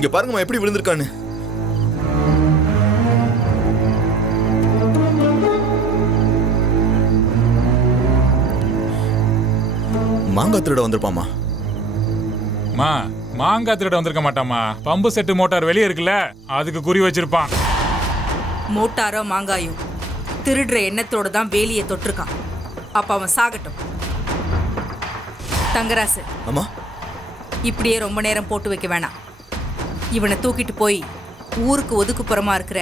இங்க பாருங்கம்மா எப்படி விழுந்திருக்கான்னு. மாங்காய் திருட வந்திருப்பாமா. மாங்காய் திருட வந்திருக்க மாட்டாமா. பம்பு செட்டு மோட்டார் வெளியே இருக்குல்ல, அதுக்கு குறி வச்சிருப்பான். மோட்டாரோ மாங்காயும் திருடுற எண்ணத்தோட தான் வேலியை தொட்டிருக்கான். அப்ப அவன் சாகட்டும். தங்கராசு, அம்மா இப்படியே ரொம்ப நேரம் போட்டு வைக்க வேணாம். இவனை தூக்கிட்டு போய் ஊருக்கு ஒதுக்குப்புறமா இருக்கிற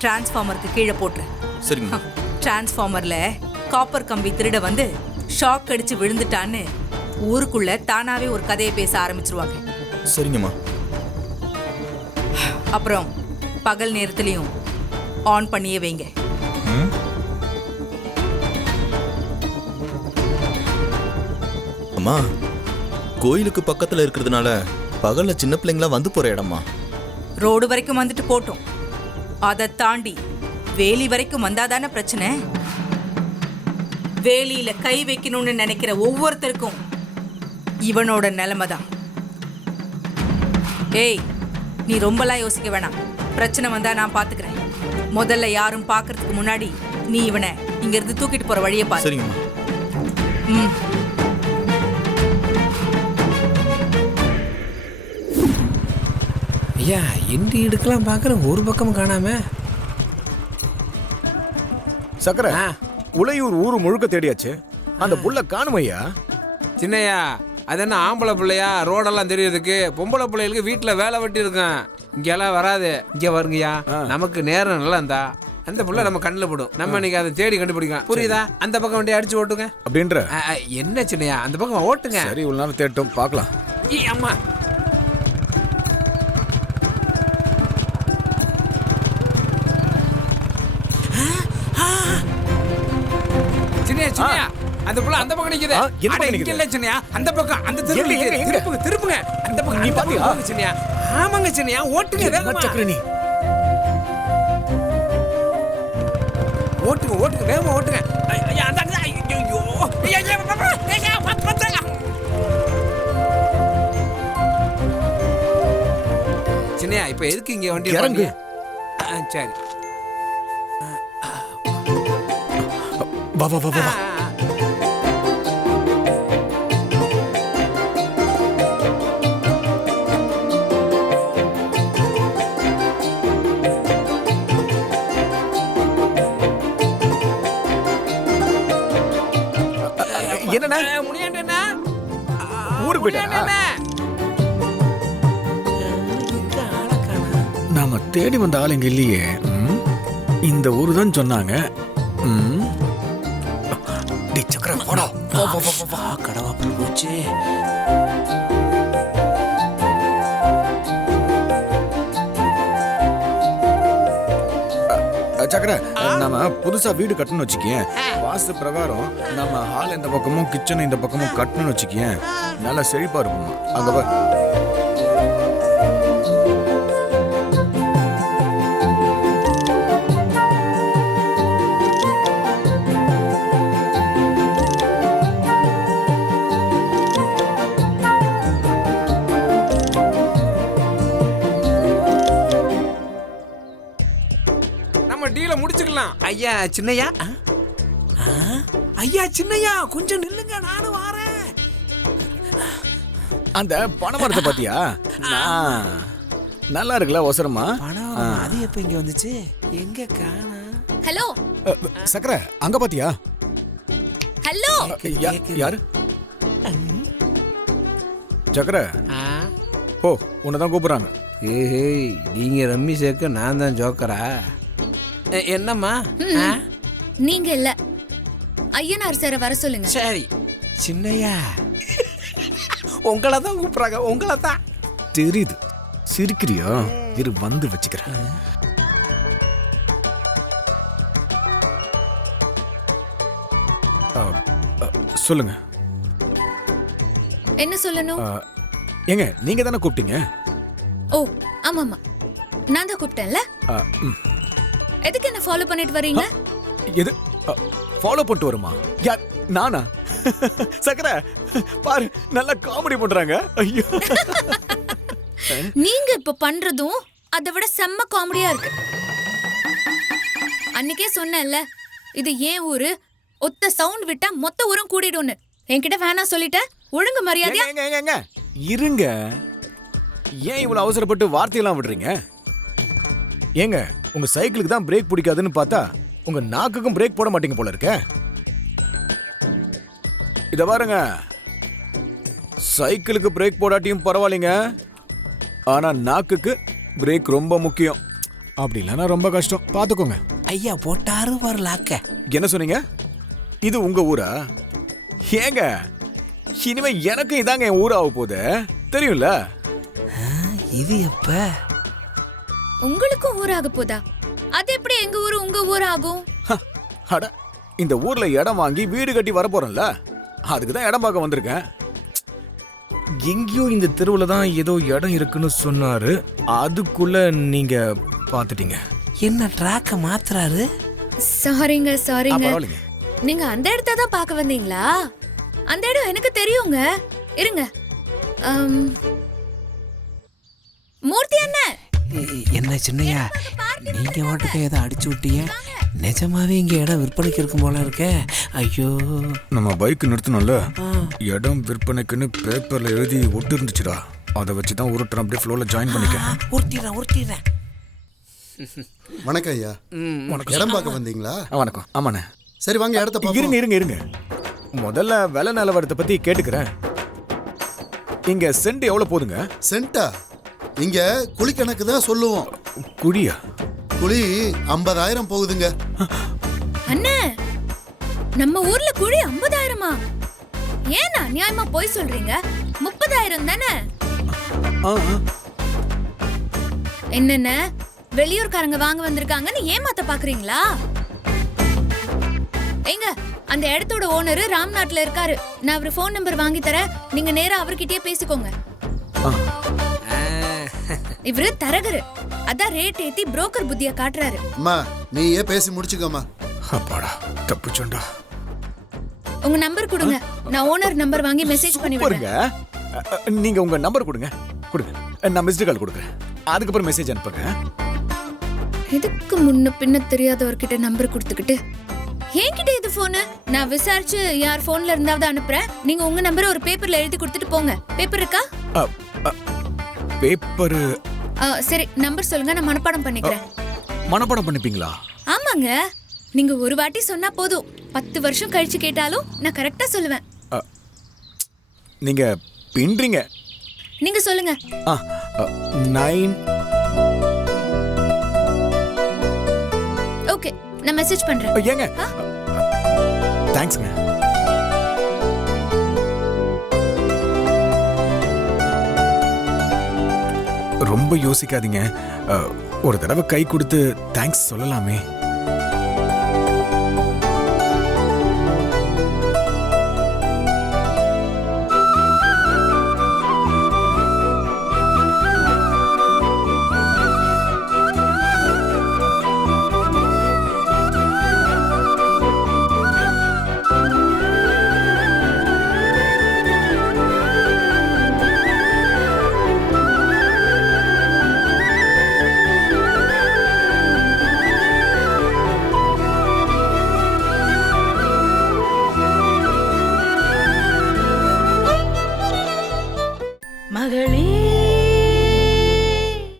டிரான்ஸ்ஃபார்மருக்கு கீழே போட்டுரு. சரிங்க. டிரான்ஸ்ஃபார்மர்ல காப்பர் கம்பி திருட வந்து ஷாக் அடிச்சு விழுந்துட்டான்னு ஊருக்குள்ள தானாவே ஒரு கதையை பேச ஆரம்பிச்சிருவாங்க. சரிங்கம்மா. அப்புறம் பகல் நேரத்துலயும் ஆன் பண்ணியே வைங்க. அம்மா, கோயிலுக்கு பக்கத்துல இருக்கிறதுனால பகல்ல சின்ன பிள்ளைங்களா வந்து போற இடமா. ரோடு வரைக்கும் வந்துட்டு போட்டோம். அதை தாண்டி வேலி வரைக்கும் வந்தாதானே பிரச்சனை. வேலியில கை வைக்கணும்னு நினைக்கிற ஒவ்வொருத்தருக்கும் இவனோட நிலைமை தான். ஏய், நீ ரொம்பலாம் யோசிக்க வேணாம். பிரச்சனை வந்தா நான் பாத்துக்கிறேன். முதல்ல யாரும் பாக்குறதுக்கு முன்னாடி நீ இவனை இங்க இருந்து தூக்கிட்டு போற வழியை பாரு. சரிங்கம்மா. ஐயா, எண்டி எடுக்கலாம் பார்க்குறேன், ஒரு பக்கம் காணாம. சக்கரை, உளையூர் ஊரு முழுக்க தேடியாச்சு, அந்த புள்ள காணும் ஐயா. சின்னையா, அது என்ன ஆம்பளை பிள்ளையா ரோடெல்லாம் தெரியறதுக்கு? பொம்பளை பிள்ளைகளுக்கு வீட்டில் வேலை வெட்டி இருக்கேன். இங்கெல்லாம் வராது. இங்கே வருங்கய்யா, நமக்கு நேரம் நல்லா இருந்தா அந்த புள்ள நம்ம கண்ணில் போடும். நம்ம இன்னைக்கு அதை தேடி கண்டுபிடிக்கலாம். புரியுதா? அந்த பக்கம் வண்டி அடிச்சு ஓட்டுங்க அப்படின்ற. என்ன சின்னையா, அந்த பக்கம் ஓட்டுங்க. சரி, உள்ள நேரம் தேட்டும் பார்க்கலாம். அம்மா, சின்னையா, அந்த புள்ள அந்த பக்கம் நிக்குது. இங்க இல்ல சின்னையா, அந்த பக்கம், அந்த தெருவுல திருப்புங்க, திருப்புங்க. அந்த பக்கம் நீ பாத்தியா சின்னையா? ஆமாங்க சின்னையா, ஓட்டுங்க வேகமா. சக்கரணி, ஓட்டுங்க, ஓட்டுங்க வேகமா ஓட்டுங்க. ஐயா, அந்த ஐயோ, ஐயா பாப்பா, ஐயா பாப்பா. சின்னையா, இப்போ எதுக்கு இங்க வண்டி இறங்கு? சரி, வா வா வா வா. என்னண்ணா முடியாண்டா ஊருக்கு போயிட்டா? நாம தேடி வந்த ஆள் இங்க இல்லையே. இந்த ஊரு தான் சொன்னாங்க. சக்கரம் போடா. கடவாப்பல் போச்சு. சக்கர, நம்ம புதுசா வீடு கட்டணும்னு வச்சுக்கேன். வாஸ்து பிரகாரம் நம்ம ஹால் இந்த பக்கமும் கிச்சன் இந்த பக்கமும் கட்டணும்னு வச்சுக்கேன். நல்லா செழிப்பா இருக்கும். அங்க வா. டீல முடிச்சுக்கலாம். ஐயா சின்னையா, ஐயா சின்னையா, கொஞ்சம் நில்லுங்க, நானும் வாரேன். அந்த பனைமரத்தை பாத்தியா? நல்லா இருக்குல்ல ஒசரமா? அது எப்ப இங்க வந்துச்சு? எங்க காணா? ஹலோ சக்கர, அங்க பாத்தியா? ஹலோ, யாரு? சக்கர, ஓ, உன்னதான் கூப்பிடுறாங்க. ஏய், நீங்க ரம்மி சேர்க்க நான் தான் ஜோக்கரா? என்னம்மா? நீங்க இல்ல, ஐயனார் சார வர சொல்லுங்க. சரி சின்னையா, உங்களை தான் கூப்பிடுறாங்க. உங்களை தான் தெரியுது. சிரிக்கிறியா? இரு, வந்து வச்சுக்கிறேன். சொல்லுங்க. என்ன சொல்லணும்? ஏங்க, நீங்க தானே கூப்பிட்டீங்க? ஓ ஆமாமா, நான் தான் கூப்பிட்டேன்ல. எதுக்கு என்ன ஃபாலோ பண்ணிட்டு வரீங்க? எது ஃபாலோ பண்ணிட்டு வருமா? யார், நானா? சக்கர பாரு, நல்லா காமெடி பண்றாங்க. ஐயோ, நீங்க இப்ப பண்றதும் அதை விட செம்ம காமெடியா இருக்கு. அன்னைக்கே சொன்னேன்ல, இது ஏன் ஊரு, ஒத்த சவுண்ட் விட்டா மொத்த ஊரும் கூடிடும்னு. என்கிட்ட வேணா சொல்லிட்ட, ஒழுங்கு மரியாதையா. ஏங்க இருங்க, ஏன் இவ்வளவு அவசரப்பட்டு வார்த்தையெல்லாம் விடுறீங்க? ஏங்க உங்க சைக்கிளுக்கு தான் பிரேக் பிடிக்காதுன்னு பார்த்தா உங்க நாக்குக்கும் பிரேக் போட மாட்டீங்க போல இருக்க. இத பாருங்க, சைக்கிளுக்கு பிரேக் போடாட்டியும் பரவாயில்லைங்க, ஆனா நாக்குக்கு பிரேக் ரொம்ப முக்கியம். அப்படி இல்லைன்னா ரொம்ப கஷ்டம், பாத்துக்கோங்க. ஐயா போட்டாரு வரலாக்க. என்ன சொன்னீங்க? இது உங்க ஊரா? ஏங்க இனிமே எனக்கு இதாங்க என் ஊர் ஆக போகுது, தெரியும்ல? இது எப்ப? உங்களுக்கும் ஊராக போதா? அது எப்படி எங்க ஊரு உங்க ஊர் ஆகும்? அட, இந்த ஊர்ல இடம் வாங்கி வீடு கட்டி வர போறேன்ல, அதுக்கு தான் இடம் பார்க்க வந்திருக்கேன். எங்கேயோ இந்த தெருவுல தான் ஏதோ இடம் இருக்குன்னு சொன்னாரு, அதுக்குள்ள நீங்க பாத்துட்டீங்க. என்ன ட்ராக்க மாத்துறாரு? சாரிங்க சாரிங்க. பரவாயில்லைங்க. நீங்க அந்த இடத்த தான் பார்க்க வந்தீங்களா? அந்த இடம் எனக்கு தெரியுங்க. இருங்க. மூர்த்தி அண்ணன். என்ன சின்னையா, நீங்க வாட்டுக்கு ஏதோ அடிச்சு விட்டீங்க. நிஜமாவே இங்க இடம் விற்பனைக்கு இருக்கும் போல இருக்கே. ஐயோ, நம்ம பைக் நிறுத்தணும்ல, இடம் விற்பனைக்குன்னு பேப்பர்ல எழுதி ஒட்டு இருந்துச்சுடா, அதை வச்சு தான் உருட்டுறேன். அப்படியே ஃப்ளோல ஜாயின் பண்ணிக்க. உருட்டிடுறேன். வணக்கம் ஐயா. இடம் பார்க்க வந்தீங்களா? வணக்கம். ஆமாண்ணே. சரி வாங்க இடத்த பார்ப்போம். இருங்க முதல்ல விலை நிலவரத்தை பத்தி கேட்டுக்கிறேன். இங்க சென்ட் எவ்வளவு போதுங்க? சென்ட்டா? இங்க குழி கணக்கு தான் சொல்லுவோம். குழியா? குழி 50,000 போகுதுங்க. அண்ணே, நம்ம ஊர்ல குழி 50,000-மா? ஏன்னா நியாயமா போய் சொல்றீங்க? 30,000 தானே? என்னென்ன வெளியூர்காரங்க வாங்க வந்திருக்காங்கன்னு ஏமாத்த பாக்குறீங்களா? எங்க அந்த இடத்தோட ஓனர் ராம்நாட்ல இருக்காரு. நான் அவர் ஃபோன் நம்பர் வாங்கி தரேன், நீங்க நேரா அவர்கிட்டயே பேசிக்கோங்க. இவரு தரகரு, அதான் ரேட் ஏத்தி புரோக்கர் புத்திய காட்டுறாரு. அம்மா நீயே பேசி முடிச்சுக்கோமா. அப்பாடா, தப்புச்சோண்டா. உங்க நம்பர் கொடுங்க, நான் ஓனர் நம்பர் வாங்கி மெசேஜ் பண்ணி விடுறேன். நீங்க உங்க நம்பர் கொடுங்க. நான் மிஸ்டு கால் கொடுக்குறேன், அதுக்கப்புறம் மெசேஜ் அனுப்புங்க. எதுக்கு முன்ன பின்ன தெரியாதவர்கிட்ட நம்பர் கொடுத்துக்கிட்டு என்கிட்ட இது போனு? நான் விசாரிச்சு யார் போன்ல இருந்தாவது அனுப்புறேன். நீங்க உங்க நம்பரை ஒரு பேப்பர்ல எழுதி கொடுத்துட்டு போங்க. பேப்பர் இருக்கா? பேப்பர்? சரி, நம்பர் சொல்லுங்க, நான் மனப்பாடம் பண்ணிக்கிறேன். மனப்பாடம் பண்ணிப்பீங்களா? ஆமாங்க, நீங்க ஒரு வாட்டி சொன்னா போதும், 10 வருஷம் கழிச்சு கேட்டாலும் நான் கரெக்டா சொல்லுவேன். நீங்க பின்றீங்க. நீங்க சொல்லுங்க. 9. ஓகே, நான் மெசேஜ் பண்றேன். ஏங்க தேங்க்ஸ்ங்க. ரொம்ப யோசிக்காதீங்க, ஒரு தடவை கை கொடுத்து தேங்க்ஸ் சொல்லலாமே. மகளே